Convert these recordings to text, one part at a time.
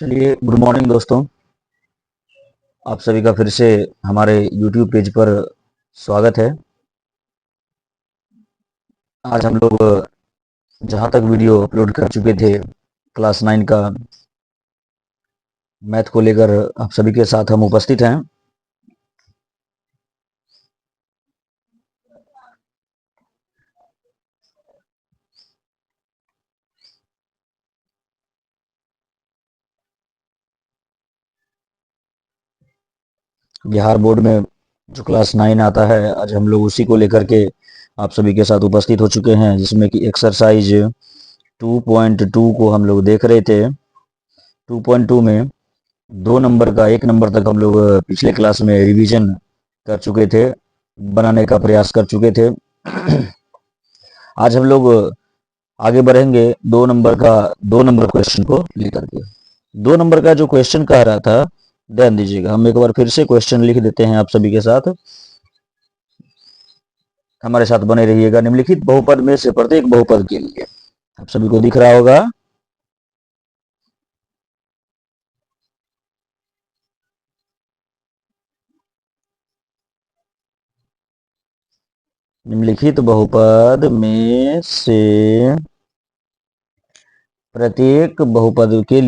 चलिए, good morning दोस्तों। आप सभी का फिर से हमारे YouTube पेज पर स्वागत है। आज हम लोग जहाँ तक वीडियो अपलोड कर चुके थे क्लास 9 का मैथ को लेकर आप सभी के साथ हम उपस्थित हैं। बिहार बोर्ड में जो क्लास 9 आता है, आज हम लोग उसी को लेकर के आप सभी के साथ उपस्थित हो चुके हैं, जिसमें कि एक्सरसाइज 2.2 को हम लोग देख रहे थे। 2.2 में 2 नंबर का 1 नंबर तक हम लोग पिछले क्लास में रिवीजन कर चुके थे, बनाने का प्रयास कर चुके थे। आज हम लोग आगे बढ़ेंगे 2 नंबर क्वेश्चन को लेकर के। 2 नंबर का जो क्वेश्चन कह रहा था, ध्यान दीजिएगा। हम एक बार फिर से क्वेश्चन लिख देते हैं आप सभी के साथ, हमारे साथ बने रहिएगा। निम्नलिखित बहुपद में से प्रत्येक बहुपद के लिए, आप सभी को दिख रहा होगा, निम्नलिखित बहुपद में से प्रत्येक बहुपद के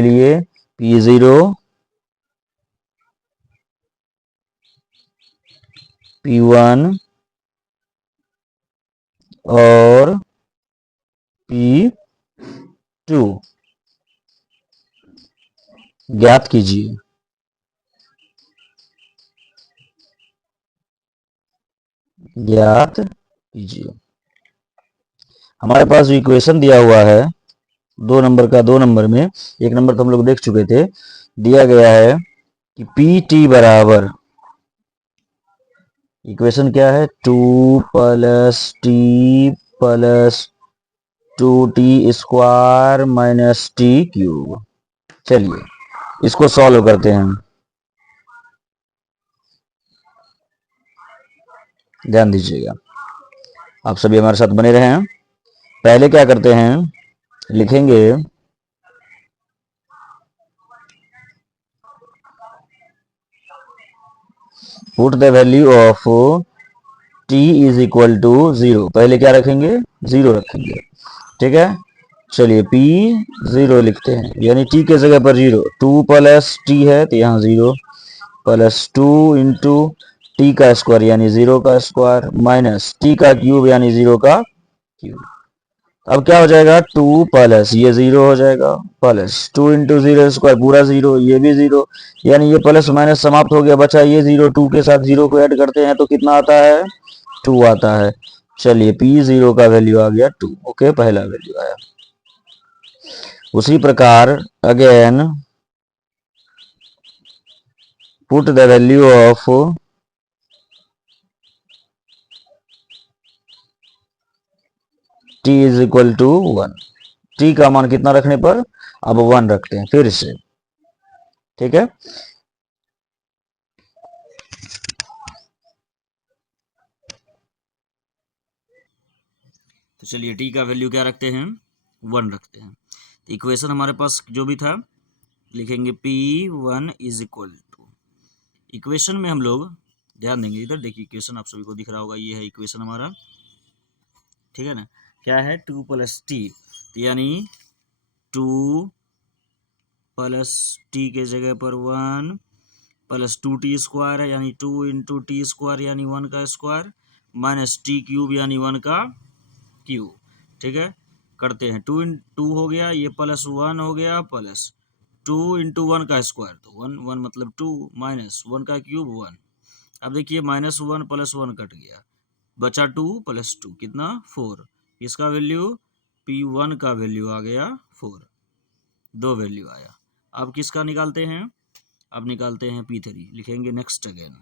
लिए P0, P1 और P2 ज्ञात कीजिए। ज्ञात कीजिए। हमारे पास इक्वेशन दिया हुआ है 2 नंबर का। 2 नंबर में 1 नंबर तो हम लोग देख चुके थे। दिया गया है कि पी टी बराबर, इक्वेशन क्या है, 2 + t + 2t² - t³। चलिए इसको सॉल्व करते हैं। ध्यान दीजिएगा, आप सभी हमारे साथ बने रहें। पहले क्या करते हैं, लिखेंगे put the value of t = 0। पहले क्या रखेंगे, 0 रखेंगे। ठीक है, चलिए P0 लिखते हैं, यानी t के जगह पर 0। 2 + t है तो यहाँ 0, +2 × t का स्क्वायर यानी 0 का स्क्वायर, माइनस t का क्यूब यानी 0 का क्यूब। अब क्या हो जाएगा, 2 + ये 0 हो जाएगा, +2 × 0 स्क्वायर पूरा 0, ये भी 0, यानी ये प्लस माइनस समाप्त हो गया, बचा ये 0। 2 के साथ 0 को ऐड करते हैं तो कितना आता है, 2 आता है। चलिए P0 का वैल्यू आ गया 2। ओके, पहला वैल्यू आया। उसी प्रकार again put the value of t = 1। t का मान कितना रखने पर, अब 1 रखते हैं फिर से। ठीक है, तो चलिए t का वैल्यू क्या रखते हैं, 1 रखते हैं। तो इक्वेशन हमारे पास जो भी था लिखेंगे P1 = इक्वेशन में हम लोग ध्यान देंगे, इधर देखिए इक्वेशन आप सभी को दिख रहा होगा, ये है इक्वेशन हमारा। ठीक है ना, क्या है, 2 + t, यानी 2 + t के जगह पर 1 +2t² है, यानी 2 × t² यानी 1 का स्क्वायर, -t³ यानी 1 का क्यूब। ठीक है, करते हैं। 2 हो गया, ये +1 हो गया, +2 × 1 का स्क्वायर, तो 1 1 मतलब 2, -1 का क्यूब 1। अब देखिए -1 + 1 कट गया, बचा 2 + 2 कितना, 4। इसका वैल्यू P1 का वैल्यू आ गया 4, 2 वैल्यू आया। अब किसका निकालते हैं, अब निकालते हैं P3। लिखेंगे next again,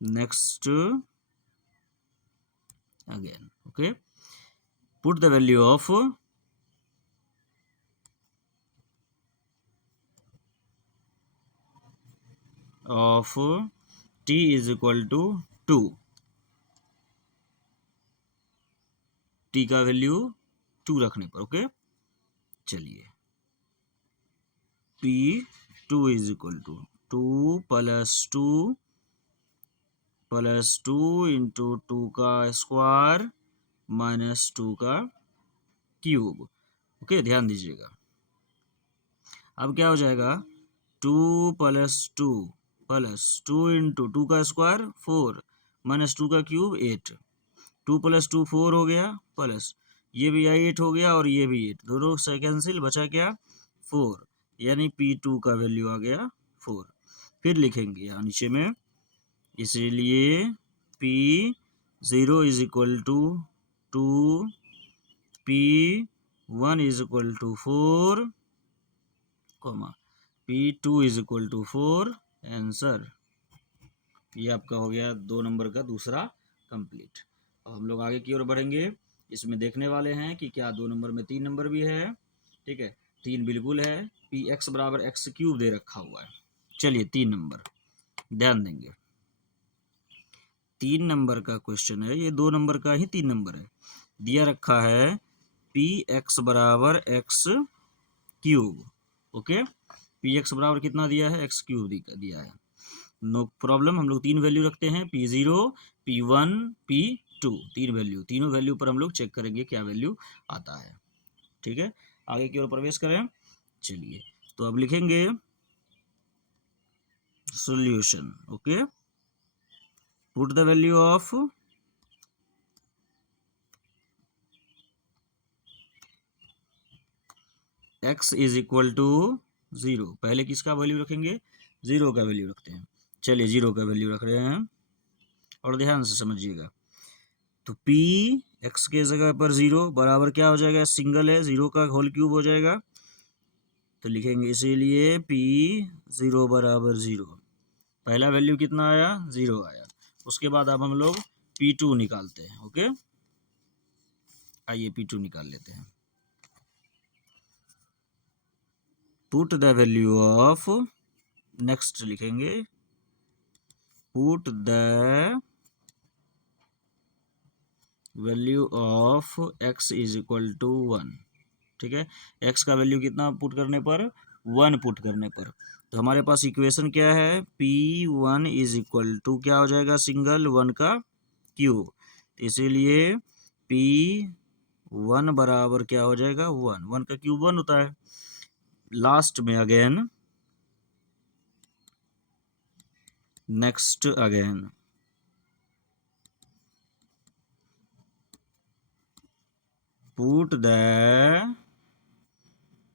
next again. Okay, put the value of t is equal to 2, t का वैल्यू 2 रखने पर। ओके, चलिए P2 is equal to 2 plus two into 2 का स्क्वायर माइनस 2 का क्यूब। ओके, ध्यान दीजिएगा। अब क्या हो जाएगा, 2 प्लस टू इंटू 2 का स्क्वायर 4 माइनस 2 का क्यूब 8। 2 प्लस 2 4 हो गया, प्लस ये भी 8 हो गया और ये भी 8, दोनों से कैंसिल, बचा क्या 4, यानी P2 का वैल्यू आ गया 4। फिर लिखेंगे यहाँ नीचे में, इसीलिए P0 is equal to 2, P1 is equal to 4, P2 is equal to 4। Answer ये आपका हो गया 2 नंबर का दूसरा कंप्लीट। अब हम लोग आगे की ओर बढ़ेंगे, इसमें देखने वाले हैं कि क्या 2 नंबर में 3 नंबर भी है। ठीक है, 3 बिल्कुल है, px बराबर x क्यूब दे रखा हुआ है। चलिए 3 नंबर ध्यान देंगे, 3 नंबर का क्वेश्चन है, ये 2 नंबर का ही 3 नंबर है। दिया रखा है px बराबर x क्यूब। ओके, px बराबर कितना दिया है, x क्यूब दिया है। नो प्रॉब्लम, हम लोग 3 वैल्यू रखते हैं, P0, P1, P2, 3 वैल्यू, तीनों वैल्यू पर हम लोग चेक करेंगे क्या वैल्यू आता है। ठीक है, आगे की ओर प्रवेश करें। चलिए, तो अब लिखेंगे solution. Okay, put the value of x is equal to 0। पहले किसका वैल्यू रखेंगे, 0 का वैल्यू रखते हैं। चलिए 0 का वैल्यू रख रहे हैं और ध्यान से समझिएगा। तो p x के जगह पर 0 बराबर क्या हो जाएगा, सिंगल है, 0 का होल क्यूब हो जाएगा, तो लिखेंगे इसीलिए P0 बराबर 0। पहला वैल्यू कितना आया, 0 आया। उसके बाद अब हम लोग P2 निकालते हैं। ओके, आइए P2 निकाल लेते हैं। Put the value of, next लिखेंगे, put the value of x is equal to 1। ठीक है, x का वैल्यू कितना पुट करने पर, 1 पुट करने पर। तो हमारे पास इक्वेशन क्या है, P1 इज इक्वल टू क्या हो जाएगा, सिंगल 1 का क्यूब, इसीलिए P1 बराबर क्या हो जाएगा, 1। 1 का क्यूब 1 होता है। लास्ट में again, next again, put the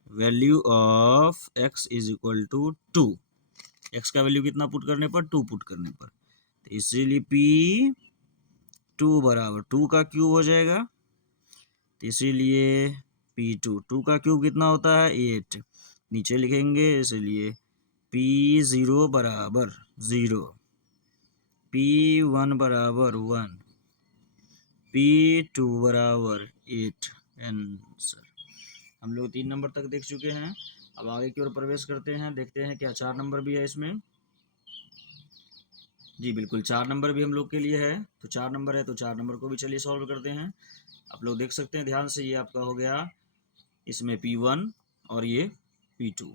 value of x is equal to 2। x का वैल्यू कितना पुट करने पर, 2 पुट करने पर, तो इसीलिए P2 बराबर 2 का क्यूब हो जाएगा, तो इसीलिए P2, 2 का क्यूब कितना होता है, 8। नीचे लिखेंगे, इसलिए P0 बराबर 0, P1 बराबर 1, P2 बराबर 8। आंसर हम लोग 3 नंबर तक देख चुके हैं। अब आगे की ओर प्रवेश करते हैं, देखते हैं क्या 4 नंबर भी है इसमें। जी बिल्कुल, 4 नंबर भी हम लोग के लिए है। तो 4 नंबर है, तो 4 नंबर को भी चलिए सॉल्व करते हैं। आप लोग देख सकते हैं ध्यान से, ये आपका हो गया इसमें P1 और ये P2।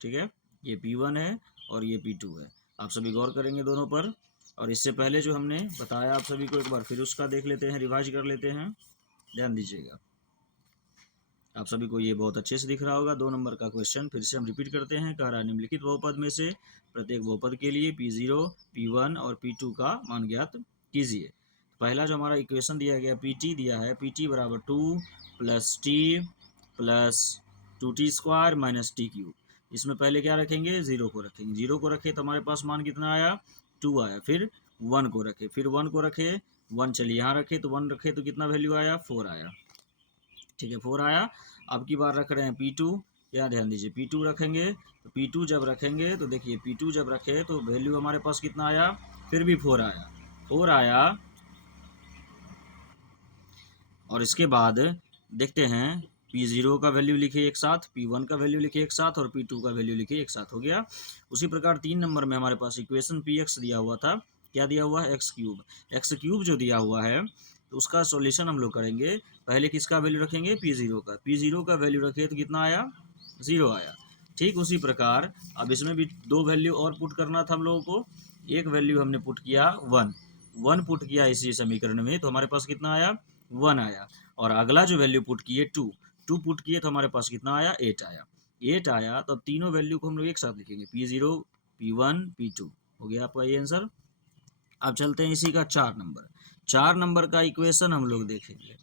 ठीक है, ये P1 है और ये P2 है। आप सभी गौर करेंगे दोनों पर। और इससे पहले जो हमने बताया आप सभी को, एक बार फिर उसका देख लेते हैं, रिवाइज कर लेते हैं। ध्यान दीजिएगा, आप सभी को ये बहुत अच्छे से दिख रहा होगा। 2 नंबर का क्वेश्चन फिर से हम रिपीट करते हैं। कह रहा है निम्नलिखित बहुपद में से प्रत्येक बहुपद के लिए P0, P1 और P2 का मान ज्ञात कीजिए। पहला जो हमारा इक्वेशन दिया गया, PT दिया है, PT बराबर 2 plus T plus 2t square minus T cube. इसमें पहले क्या रखेंगे, 0 को रखेंगे। 0 को रखे तो हमारे पास मान कितना आया, 2 आया। फिर 1 को रखे, फिर 1 को रखे, 1 चलिए यहाँ रखे, तो 1 रखे तो कितना वैल्यू आया, 4 आया। ठीक है, 4 आया। अब की बार रख रहे हैं P2, यहाँ ध्यान दीजिए, P2 रखेंगे। तो P2 जब रखेंगे तो देखिए, P2 जब रखे तो वैल्यू हमारे पास कितना आया, फिर भी 4 आया। 4 आया और इसके बाद देखते हैं P0 का वैल्यू लिखे एक साथ, P1 का वैल्यू लिखे एक साथ और P2 का वैल्यू लिखे एक साथ, हो गया। उसी प्रकार 3 नंबर में हमारे पास इक्वेशन Px दिया हुआ था, क्या दिया हुआ है, एक्स क्यूब जो दिया हुआ है तो उसका सॉल्यूशन हम लोग करेंगे। पहले किसका वैल्यू रखेंगे, P0 का। P0 का वैल्यू रखे तो कितना आया, 0 आया। ठीक उसी प्रकार अब इसमें भी 2 वैल्यू और पुट करना था हम लोगों को। एक वैल्यू हमने पुट किया 1 पुट किया इसी समीकरण में, तो हमारे पास कितना आया, 1 आया। और अगला जो वैल्यू पुट किए 2 पुट किए तो हमारे पास कितना आया, 8 आया। तो अब तीनों वैल्यू को हम लोग एक साथ लिखेंगे, P0 P1 P2, हो गया आपका ये आंसर। अब चलते हैं इसी का 4 नंबर का इक्वेशन हम लोग देखेंगे।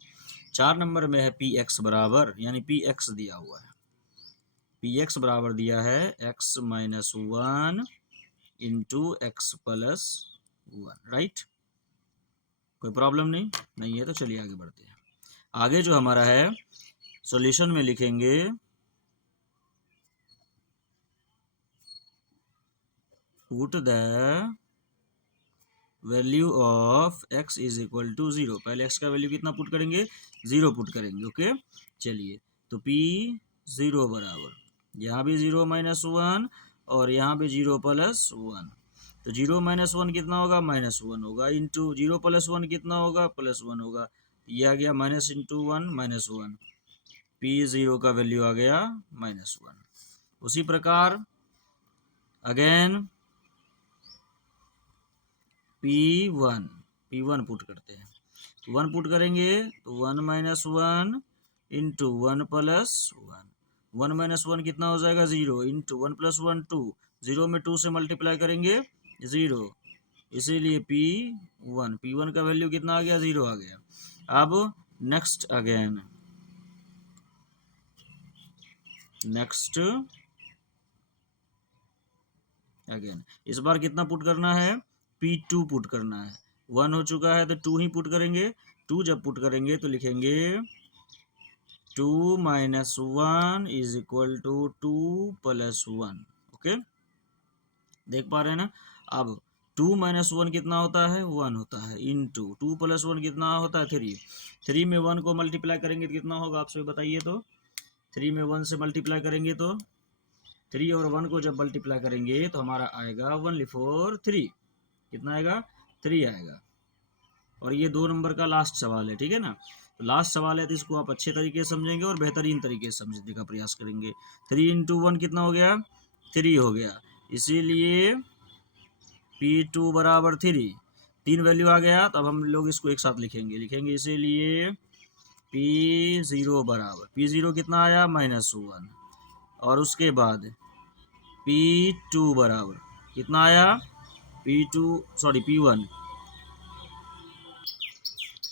4 नंबर में है Px बराबर, यानी Px दिया हुआ है, Px बराबर दिया है x minus 1 into x plus 1, right. कोई प्रॉब्लम नहीं है, तो चलिए आगे बढ़ते हैं। आगे जो हमारा है सॉल्यूशन में लिखेंगे put the value of x is equal to 0। पहले x का वैल्यू कितना पुट करेंगे, 0 पुट करेंगे, ओके। चलिए तो P0 बराबर, यहाँ भी 0 माइनस 1 और यहाँ भी 0 प्लस 1, तो 0 माइनस 1 कितना होगा, माइनस 1 होगा, इंटू 0 प्लस 1 कितना होगा, प्लस 1 होगा। ये आ गया माइनस इंटू 1 माइनस 1, P0 का वैल्यू आ गया माइनस 1। उसी प्रकार अगेन P1 पुट करते हैं, 1 पुट करेंगे तो 1 माइनस 1 इंटू 1 प्लस 1, 1 माइनस 1 कितना हो जाएगा, 0 इंटू 1 प्लस 1 2, 0 में 2 से मल्टीप्लाई करेंगे 0, इसीलिए P1 का वैल्यू कितना आ गया, 0 आ गया। अब नेक्स्ट अगेन इस बार कितना पुट करना है, P2 पुट करना है। 1 हो चुका है तो 2 ही पुट करेंगे। 2 जब पुट करेंगे तो लिखेंगे 2 minus 1 is equal to 2 plus 1, okay, देख पा रहे हैं ना। अब 2 माइनस 1 कितना होता है, 1 होता है, इंटू 2 प्लस 1 कितना होता है, 3 में 1 को मल्टीप्लाई करेंगे तो कितना होगा, आपसे बताइए तो। 3 में 1 से मल्टीप्लाई करेंगे तो 3 और 1 को जब मल्टीप्लाई करेंगे तो हमारा आएगा 1 4 3, कितना आएगा, 3 आएगा। और ये 2 नंबर का लास्ट सवाल है, ठीक है ना। तो लास्ट सवाल है तो इसको आप अच्छे तरीके से समझेंगे और बेहतरीन तरीके से समझने का प्रयास करेंगे। 3 इंटू 1 कितना हो गया, 3 हो गया, इसीलिए P2 बराबर 3 वैल्यू आ गया। तो अब हम लोग इसको एक साथ लिखेंगे इसीलिए P0 बराबर, P0 कितना आया, -1, और उसके बाद P2 बराबर कितना आया, P1,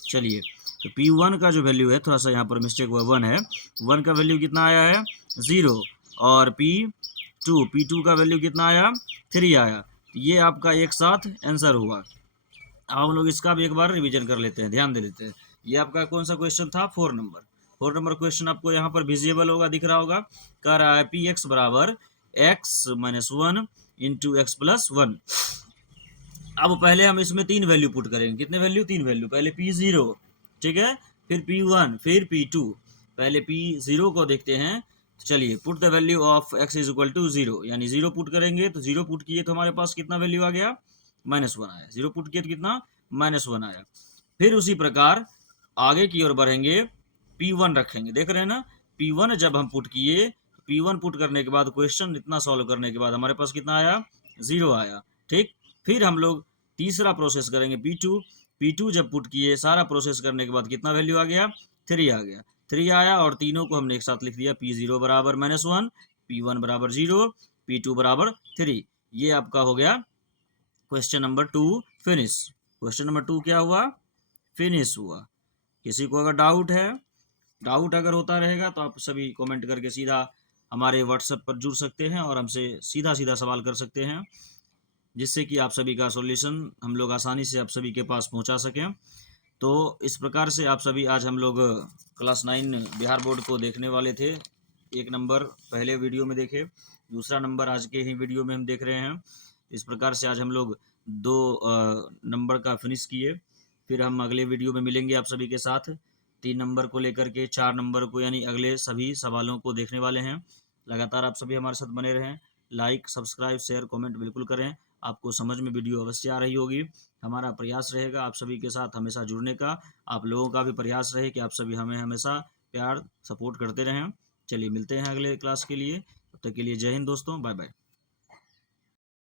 चलिए तो P1 का जो वैल्यू है, थोड़ा सा यहाँ पर मिस्टेक हुआ, 1 है, 1 का वैल्यू कितना आया है, 0, और P2 का वैल्यू कितना आया, 3 आया। ये आपका एक साथ आंसर हुआ। अब हम लोग इसका भी एक बार रिवीजन कर लेते हैं, ध्यान दे लेते हैं। ये आपका कौन सा क्वेश्चन था, 4 नंबर क्वेश्चन आपको यहाँ पर विजिबल होगा, दिख रहा होगा। कह रहा है Px बराबर x minus 1 into x plus 1। अब पहले हम इसमें 3 वैल्यू पुट करेंगे, कितने वैल्यू, 3 वैल्यू। पहले P0, ठीक है, फिर P1, फिर P2। पहले P0 को देखते हैं, तो चलिए put the value of x is equal to 0, यानी 0 पुट करेंगे तो 0 पुट किए तो हमारे पास कितना वैल्यू आ गया, -1 आया। 0 पुट किए तो कितना, -1 आया। फिर उसी प्रकार आगे की ओर बढ़ेंगे, P1 रखेंगे, देख रहे हैं ना। P1 जब हम पुट किए, P1 पुट करने के बाद क्वेश्चन इतना सॉल्व करने के बाद हमारे पास कितना आया, 0 आया, ठीक। फिर हम लोग तीसरा प्रोसेस करेंगे, P2 जब पुट किए, सारा प्रोसेस करने के बाद कितना वैल्यू आ गया, 3 आ गया, 3 आया, और तीनों को हमने एक साथ लिख दिया, P0 बराबर -1, P1 बराबर 0, P2 बराबर 3। ये आपका हो गया question number 2 finish. Question number 2 क्या हुआ, फिनिश हुआ। किसी को अगर डाउट अगर होता रहेगा तो आप सभी कमेंट करके सीधा हमारे व्हाट्सएप पर जुड़ सकते हैं और हमसे सीधा सवाल कर सकते हैं, जिससे कि आप सभी का सॉल्यूशन हम लोग आसानी से आप सभी के पास पहुंचा सकें। तो इस प्रकार से आप सभी, आज हम लोग क्लास 9 बिहार बोर्ड को देखने वाले थे। 1 नंबर पहले वीडियो में देखे, दूसरा नंबर आज के ही वीडियो में हम देख रहे हैं। इस प्रकार से आज हम लोग 2 नंबर का फिनिश किए। फिर हम अगले वीडियो में मिलेंगे आप सभी के साथ। 3 नंबर को लेकर के 4 नंबर को, यानी अगले सभी सवालों को देखने वाले हैं। लगातार आप सभी हमारे साथ बने रहें। लाइक, सब्सक्राइब, शेयर, कमेंट बिल्कुल करें। आपको समझ में वीडियो अवश्य आ रही होगी। हमारा प्रयास रहेगा आप सभी के साथ हमेशा जुड़ने का। आप लोगों का भी प्रयास रहे कि आप सभी हमें हमेशा प्यार सपोर्ट करते रहें। चलिए मिलते हैं अगले क्लास के लिए। तब तक के लिए जय हिंद दोस्तों, बाय बाय।